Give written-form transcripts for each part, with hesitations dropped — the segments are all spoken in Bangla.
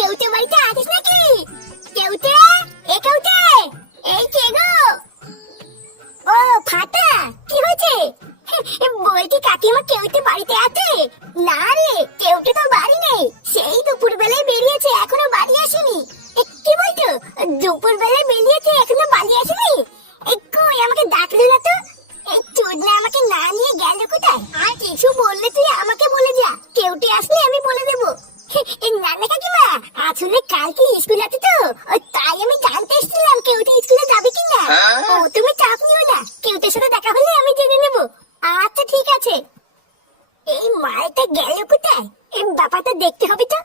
কেউতে বাড়িতে আছিস নাকি? কেউতে, এ কেউতে, এই কে গো? ও ফাটা, কি হয়েছে? বলছি কাকিমা কেউতে বাড়িতে আছে? না রে, কেউতে তো বাড়ি নেই। সেই দুপুর বেলায় বেরিয়েছে, এখনো বাড়ি আসেনি। কি বলছো? দুপুর বেলায় বেরিয়েছে, এখনো বাড়ি আসেনি? কই আমাকে ডাকলি না তো? এই চোদনা আমাকে না নিয়ে গেল কোথায়? আর কিছু বললে তুই আমাকে বলে যা, কেউটে আসলে আমি বলে দেবো। না না কাকিমা, আসলে কালকে স্কুল আছে তো, তাই আমি জানতে এসেছিলাম কেউটে স্কুলে যাবে কিনা। ও তুমি চাপ নিও না, কেউটের সাথে দেখা হলে আমি জেনে নেবো। আচ্ছা ঠিক আছে। এই মালটা গেল কোথায়? এই ব্যাপারটা দেখতে হবে তো।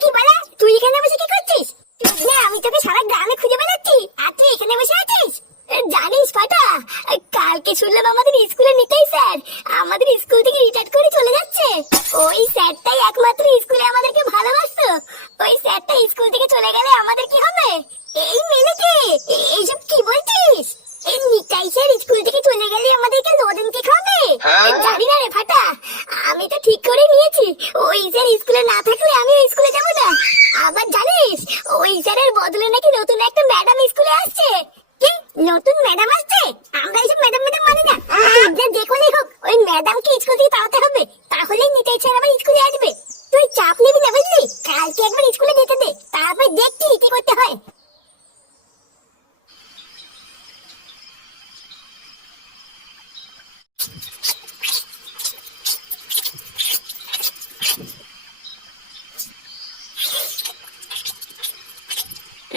কি বলা, তুই এখানে বসে কি করছিস? আমি তোকে সারা গ্রামে খুঁজে বেড়াচ্ছি, আর তুই এখানে বসে আছিস? জানিস ফাটা, কালকে শুনলাম আমাদের স্কুলে নিতেই স্যার আমাদের স্কুল থেকে রিটায়ার করে চলে যাচ্ছে। ওই স্যারটাই একমাত্র স্কুলে আমাদেরকে ভালোবাসতো। ওই স্যারটা স্কুল থেকে চলে গেলে আমাদের কি হবে? এই মেলেতে এইসব কি বলছিস? এই নিতাই স্যার স্কুল থেকে চলে গেলে আমাদেরকে নদন কে খাবে? জানি না রে ফাটা, আমি তো ঠিক করে নিয়েছি ওই স্যার স্কুলে না থাকলে আমি ওই স্কুলে যাবো না। আবার জানিস ওই স্যারের বদলে নাকি নতুন একটা ম্যাডাম স্কুলে আসছে। কি নতুন ম্যাডাম আসছে? আমরা এইসব ম্যাডাম ম্যাডাম মানি না। যে কোনই হোক ওই ম্যাডামকে স্কুল থেকে তাড়াতে হবে, তাহলেই নিতাই স্যার আবার স্কুলে আসবে। তুই চাপ নিবি না বুঝলি, কালকে একবার স্কুলে যেতে দে, তারপর দেখছি কি করতে হয়।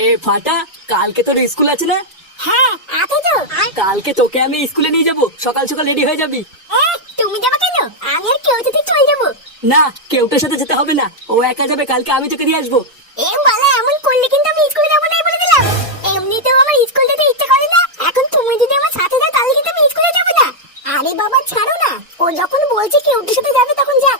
এ ফাটা, কালকে তোর স্কুল আছে না? হ্যাঁ আছে তো। কালকে তোকে আমি স্কুলে নিয়ে যাব, সকাল সকাল রেডি হয়ে যাবি। তুমি যাবে কেন? আমি আর কেউ যদি চলে যাবো। না, কেউটার সাথে যেতে হবে না, ও একা যাবে। কালকে আমি তোকে দিয়ে আসবো। বালা এমন করলে কিন্তু আমি স্কুলে যাবো না বলে দিলাম। এমনিতেও আমার স্কুল যেতে ইচ্ছে করে না, এখন তুমি যদি আমার সাথে যাও তাহলে কিন্তু আমি স্কুলে যাবো না। আরে বাবা ছাড়ো না, ও যখন বলছে কেউটার সাথে যাবে তখন যাক।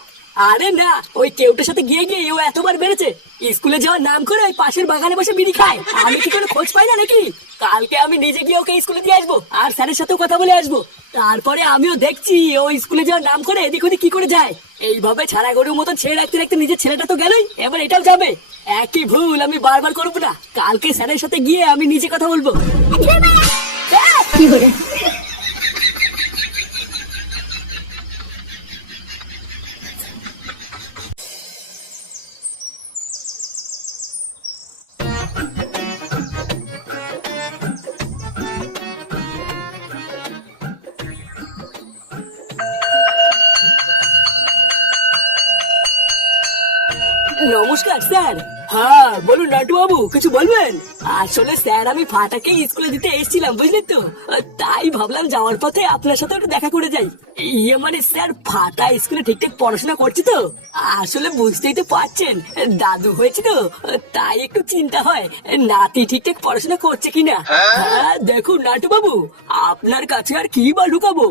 আরে না, ওই কেউটার সাথে গিয়ে গিয়ে ও এতবার বেড়েছে। স্কুলে যাওয়ার নাম করে ওই পাশের বাগানে বসে বিড়ি খায়। আমি কি কোনো খোঁজ পাই না নাকি? কালকে আমি নিজে গিয়ে ওকে স্কুলে দিয়ে আসবো, আর স্যারের সাথেও কথা বলে আসবো। তারপরে আমিও দেখছি ও স্কুলে যাওয়ার নাম করে এদিক ওদিক কি করে যায়। এইভাবে ছাড়া গরুর মতন ছেড়ে রাখতে রাখতে নিজের ছেলেটা তো গেলই, এবার এটাও যাবে। একই ভুল আমি বারবার করবো না। কালকে স্যারের সাথে গিয়ে আমি নিজে কথা বলবো। কি করে? নমস্কার স্যার। হ্যাঁ বলুন নাটু বাবু, কিছু বলবেন? আসলে স্যার আমি ফাটাকে স্কুলে দিতে এসেছিলাম বুঝলেন তো, তাই ভাবলাম যাওয়ার পথে আপনার সাথে একটু দেখা করে যাই। ইয়ে মানে স্যার, ফাটা স্কুলে ঠিকঠাক পড়াশোনা করছে তো? আসলে বুঝতেই তো পারছেন, দাদু হয়েছে তো, তাই একটু চিন্তা হয় নাতি ঠিকঠাক পড়াশোনা করছে কিনা। হ্যাঁ দেখুন নাটু বাবু, আপনার কাছে আর কি বা লুকাবো,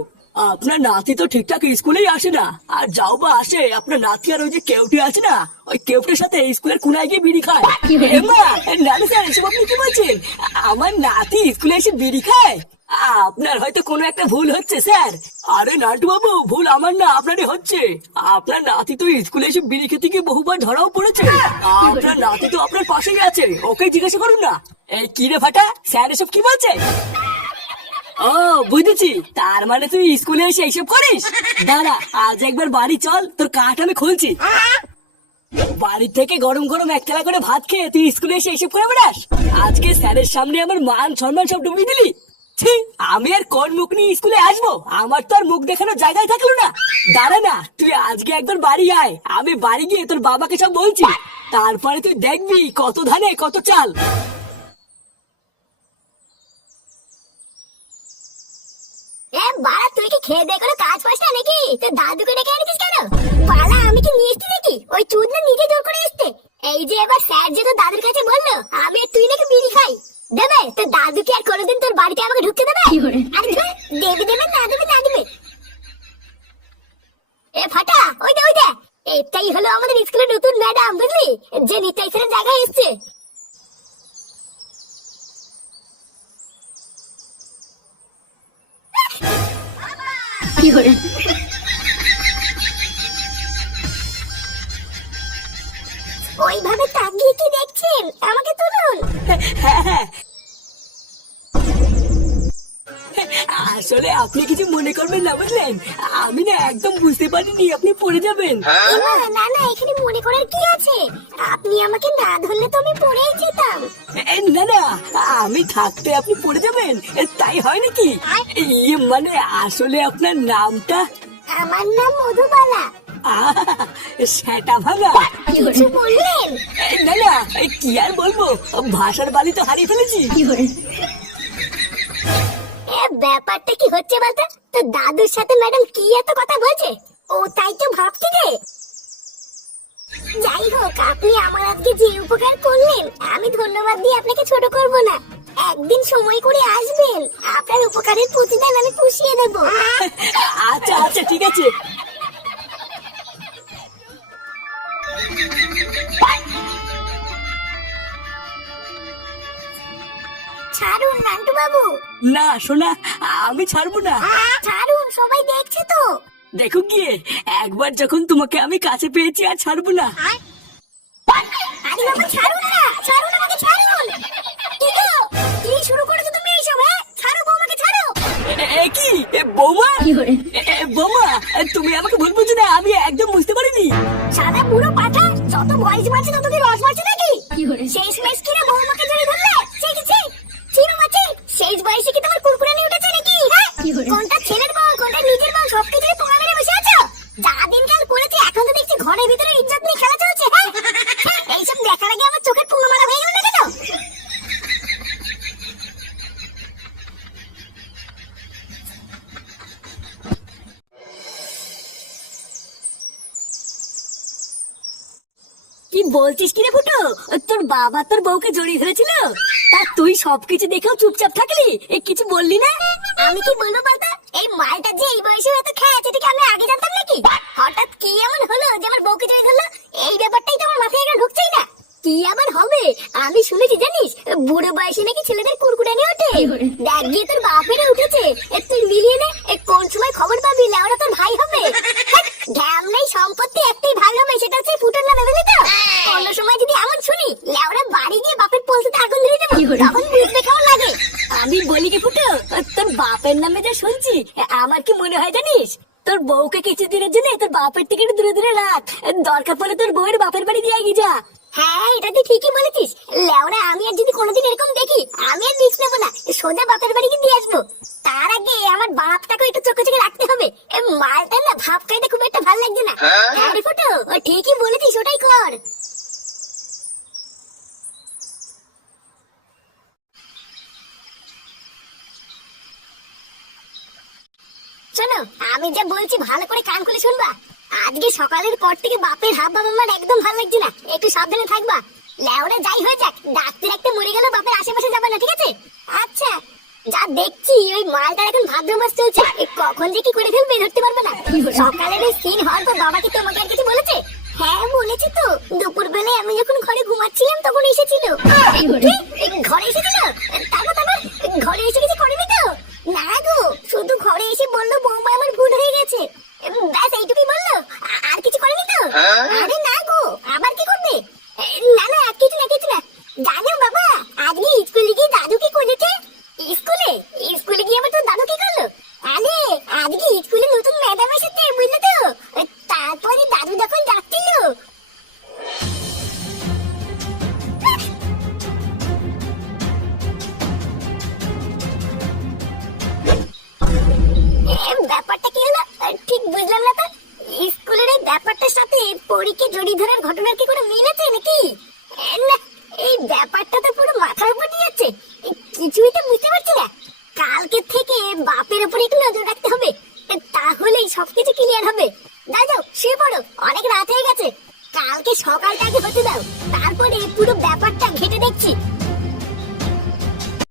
আপনার নাতি তো ঠিকঠাক স্কুলেই আসে না। আর যাও বা আসে, আপনার নাতি আর ওই যে কেউটি আছে না, ওই কেউটির সাথে স্কুলের কোনায় গিয়ে বিড়ি খায়। না স্যার, এসব আপনি কি বলছেন? আমার নাতি স্কুলে এসে বিড়ি খায়? আপনার হয়তো কোনো একটা ভুল হচ্ছে স্যার। আরে নাটু বাবু, ভুল আমার না, আপনারই হচ্ছে। আপনার নাতি তো স্কুলে এসে বিড়ি খেতে গিয়ে বহুবার ধরাও পড়েছে। আপনার নাতি তো আপনার পাশেই আছে, ওকে জিজ্ঞাসা করুন না। এই কি রে ফাটা, স্যার এসব কি বলছে? ও বুঝেছি, তার মানে তুই স্কুলে এসে এইসব করিস। দাঁড়া, আজ একবার বাড়ি চল, তোর কাঠ আমি খুলছি। বাড়ি থেকে গরম গরম এক থালা করে ভাত খেয়ে তুই স্কুলে এসে এইসব করে বেড়াস? আজকে স্যারের সামনে আমার মান সম্মান সব ডুবিয়ে দিলি। ছি, আমি আর কোন মুখ নিয়ে স্কুলে আসবো? আমার তো আর মুখ দেখানোর জায়গায় থাকলো না। দাঁড়া না, তুই আজকে একবার বাড়ি আয়, আমি বাড়ি গিয়ে তোর বাবাকে সব বলছি। তারপরে তুই দেখবি কত ধানে কত চাল। বাড়া তুই কি খেয়ে দিয়ে কোনো কাজ পাস না নাকি? তোর দাদুকে ডেকে এনেছিস কেন? বাড়া আমি কি নিয়ে এসছি নাকি? ওই চুদনা নিজে জোর করে এসছে। এই যে এবার স্যার যে তোর দাদুর কাছে বললো আমি আর তুই নাকি বিড়ি খাই, দেবে তোর দাদু কি আর কোনোদিন তোর বাড়িতে আমাকে ঢুকতে দেবে? আরে দেবে দেবে না দেবে না দেবে। এ ফাটা, ওই দে ওই দে, এটাই হলো আমাদের স্কুলের নতুন ম্যাডাম বুঝলি, যে নিতাই স্যারের জায়গায় এসছে। ওইভাবে তাকিয়ে কি দেখছেন? আমাকে তুলুন। হ্যাঁ হ্যাঁ, আসলে আপনি কিছু মনে করবেন না, বুঝলেন? আমি না একদম বুঝতে পারিনি আপনি পড়ে যাবেন। এমা, না না, এখানে মনে করার কি আছে? আপনি আমাকে না ধরলে তো আমি পড়েই যেতাম। না না, আমি থাকতে আপনি পড়ে যাবেন তাই হয় নাকি? মানে আসলে আপনার নামটা? আমার নাম মধুবালা। সেটা ভাঙা। কিছু বললেন? না না, কি আর বলবো, ভাষার বালি তো হারিয়ে ফেলেছি। ব্যাপারটা কি হচ্ছে বলতো? তো দাদুর সাথে ম্যাডাম কি এত কথা বলছে? ও তাই তো ভাবছি রে। যাই হোক, আপনি আমার আজকে যে উপকার করলেন, আমি ধন্যবাদ দিয়ে আপনাকে ছোট করব না। একদিন সময় করে আসবেন, আপনার উপকারের প্রতিদান আমি পুষিয়ে দেব। আচ্ছা আচ্ছা, ঠিক আছে। ছাড়ুন নান্টু বাবু। না শোনা, আমি ছাড়বো না। ছাড়ুন, সবাই দেখছে তো। দেখো গিয়ে, একবার যখন তোমাকে আমি কাছে পেয়েছি আর ছাড়বো না। আরে বাবা, ছাড়ুন না, ছাড়ুন আমাকে, ছাড়ুন। কি গো, কি শুরু করেছো তুমি এইসব? ছাড়ো বৌমাকে, ছাড়ো। কি বৌমা? বৌমা, তুমি আমাকে ভুল বুঝছো না, আমি একদম বুঝতে পারিনি। সাদা বুড়ো পাঠা, যত বয়স বাড়ছে তত কি রস বাড়ছে নাকি? শেষ মেশ কিনা বৌমাকে জড়ি ধরলে? চিনো মাছি, শেষ বয়সে কি তোমার কুরকুরানি উঠেছে নাকি? কোনটা ছেলের বউ, কোনটা নিজের বউ, সবকিছুই পোঙা মেরে বসে আছো। যা দিনকাল করেছে, এখন তো দেখছি ঘরের ভিতরে ইজ্জত নিয়ে খেলা চলছে। এইসব দেখার আগে আমার চোখের পোঙা মারা হয়ে গেল না কেন? কি বলছিস কি রে ফুটো? তোর বাবা তোর বউকে জড়িয়ে ধরেছিল, তা তুই সবকিছু দেখেও চুপচাপ থাকলি, কিছু বললি না? আমি কি বলবো বলতো? এই মালটা যে এই বয়সে এত খেয়েছে, এটা কি আমি আগে জানতাম নাকি? হঠাৎ কি এমন হলো যে আমার বউকে জড়িয়ে ধরলো? এই ব্যাপারটাই তো আমার মাথায় এখন ঢুকছেই না। কি আবার হবে? আমি শুনেছি জানিস, বুড়ো বয়সে নাকি ছেলেদের কুরকুরানি ওঠে। দেখ গিয়ে তোর বাপেরে উঠেছে। তুই মিলিয়ে নে, কোন সময় খবর পাবি লেওরা তোর ভাই হবে। ঢ্যাম নেই, সম্পত্তি একটাই ভাগ হবে, সেটা হচ্ছে ফুটোর নামে, বুঝলি তো? অন্য সময় যদি এমন শুনি, লেওরা বাড়ি গিয়ে বাপের পলসিতে আগুন ধরে দেবো, তখন বুঝবে কেমন লাগে। আমি বলি কি ফুটো, তোর বাপের নামে যা শুনছি, আমার কি মনে হয় জানিস? তোর বউকে কিছুদিনের জন্য তোর বাপের থেকে একটু দূরে দূরে রাখ, দরকার পড়লে তোর বউয়ের বাপের বাড়ি দিয়ে এগিয়ে যা। হ্যাঁ, এটা তুই ঠিকই বলেছিস। লেওরা আমি আর যদি কোনোদিন এরকম দেখি, আমি আর রিস্ক নেবো না, সোজা বাপের বাড়ি গিয়ে দিয়ে আসবো। তার আগে আমার বাপটাকে একটু চোখে চোখে রাখতে হবে। মালটা না ভাব খাইতে খুব একটা ভালো লাগছে না। হ্যাঁ রে ফুটো, ঠিকই বলেছিস, ওটাই কর। শোনো, আমি যা বলছি ভালো করে কান খুলে শুনবা। আজকে সকালের পর থেকে বাপের হাব ভাব আমার একদম ভালো লাগছে না, একটু সাবধানে থাকবা। লেওরা যাই হয়ে যাক, ডাক্তার একটা মরে গেল, বাপের আশেপাশে যাবে না, ঠিক আছে? আচ্ছা। যা দেখছি ওই মালটার এখন ভাদ্র মাস চলছে, কখন যে কি করে ফেলবে ধরতে পারবে না। সকালের ওই সিন হওয়ার পর বাবা কি তোমাকে আর কিছু বলেছে? হ্যাঁ বলেছি তো, দুপুর বেলায় আমি যখন ঘরে ঘুমাচ্ছিলাম তখন এসেছিল। ঘরে এসেছিল? তারপর ঘরে এসে কিছু করেনি তো? না গো, শুধু ঘরে এসে বললো বৌমা আমার ভুল হয়ে গেছে, ব্যাস এইটুকুই বললো, আর কিছু করেনি তো? আরে না গো, আবার কি করবে? না না, কিছু না কিছু না। জানো বাবা, আজকে স্কুলে গিয়ে দাদু কি করেছে? স্কুলে স্কুলে গিয়ে আবার তোর দাদু কি করলো? আরে আজকে স্কুলে নতুন ম্যাডাম এসেছে, বুঝলে তো? তারপরে দাদু যখন যাচ্ছিল, ব্যাপারটা কি হলো ঠিক বুঝলাম না তো। স্কুলের এই ব্যাপারটার সাথে পরীকে জড়িয়ে ধরার ঘটনার কি কোনো মিল আছে নাকি? না, এই ব্যাপারটা তো পুরো মাথার উপর দিয়ে যাচ্ছে, কিছুই তো বুঝতে পারছি না। কালকে থেকে বাপের উপর একটু নজর রাখতে হবে, তাহলেই সবকিছু ক্লিয়ার হবে। যাও শুয়ে পড়ো, অনেক রাত হয়ে গেছে। কালকে সকালটা আগে হতে দাও, তারপরে পুরো ব্যাপারটা ঘেটে